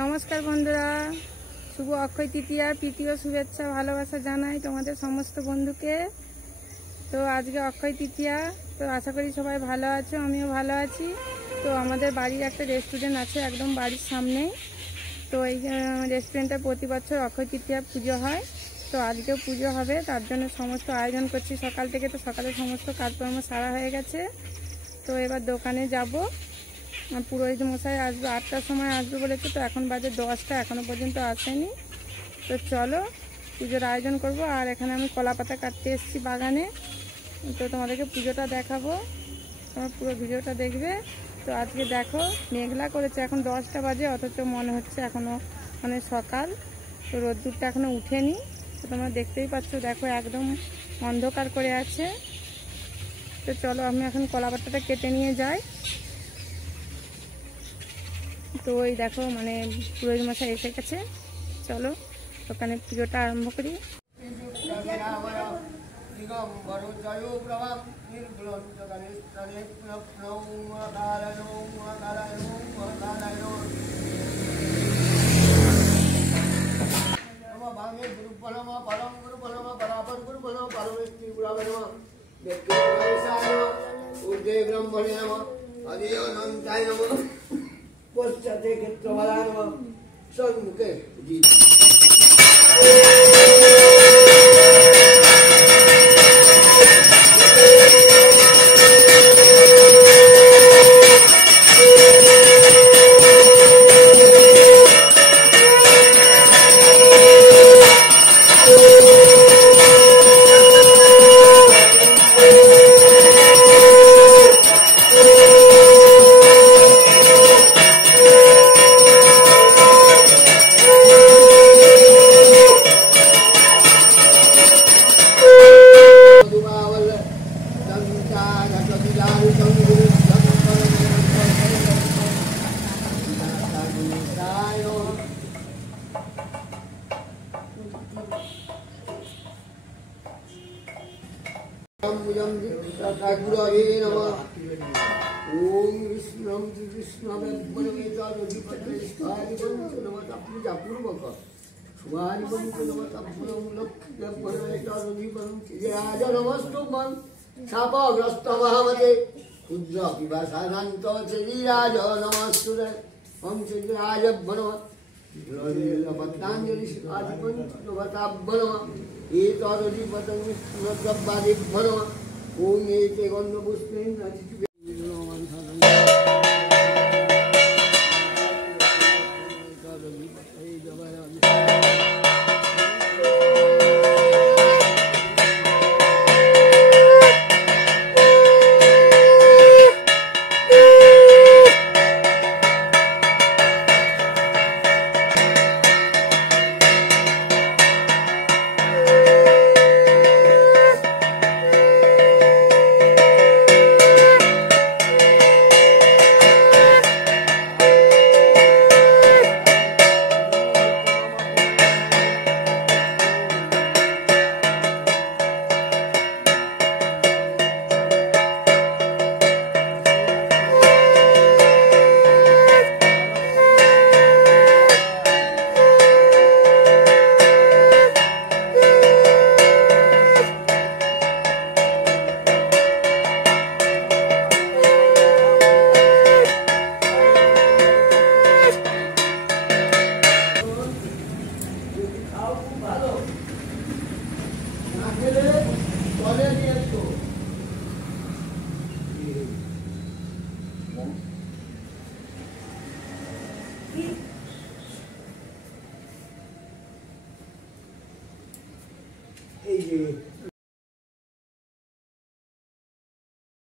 নমস্কার বন্ধুরা, শুভ অক্ষয় তৃতীয়া তৃতীয় শুভেচ্ছা ভালোবাসা জানাই তোমাদের সমস্ত বন্ধুকে। তো আজকে অক্ষয় তৃতীয়া, তো আশা করি সবাই ভালো আছো, আমিও ভালো আছি। তো আমাদের বাড়ির একটা রেস্টুরেন্ট আছে একদম বাড়ির সামনেই। তো এই রেস্টুরেন্টে প্রতি বছর অক্ষয় তৃতীয়া পুজো হয়। তো আজকেও পুজো হবে, তার জন্য সমস্ত আয়োজন করছি সকাল থেকে। তো সকালে সমস্ত কাজকর্ম সারা হয়ে গেছে। তো এবার দোকানে যাব। পুরোহিত মশাই আসবে 8টার সময় আসবে বলেছে, তো এখন বাজে 10টা, এখনও পর্যন্ত আসেনি। তো চলো পুজোর আয়োজন করব। আর এখানে আমি কলা পাতা কাটতে এসেছি বাগানে। তো তোমাদেরকে পুজোটা দেখাবো, তোমার পুরো ভিডিওটা দেখবে। তো আজকে দেখো মেঘলা করেছে, এখন 10টা বাজে, অথচ মনে হচ্ছে এখনও মানে সকাল। তো রোদ্দুরটা এখনও উঠেনি। তো তোমরা দেখতেই পাচ্ছ, দেখো একদম অন্ধকার করে আছে। তো চলো আমি এখন কলা পাতাটা কেটে নিয়ে যাই। তো ওই দেখো মানে পুরোহিত মশাই এসে গেছে। চলো ওখানে পুজোটা আরম্ভ করি। পশ্চাতে ক্ষেত্রবালায় নমঃ সম্মুখে शापग्रस्तमहमते क्षुद्र पिपासानान्त शरीराज नमस्तुते ओम शरीराज नमः पद्मांजलि शिवादिपंचवताभ्यो नमः एतदधिपतं विष्णुद्रव्यादिभ्यो नमः ओम एते गन्धपुष्पेन এই যে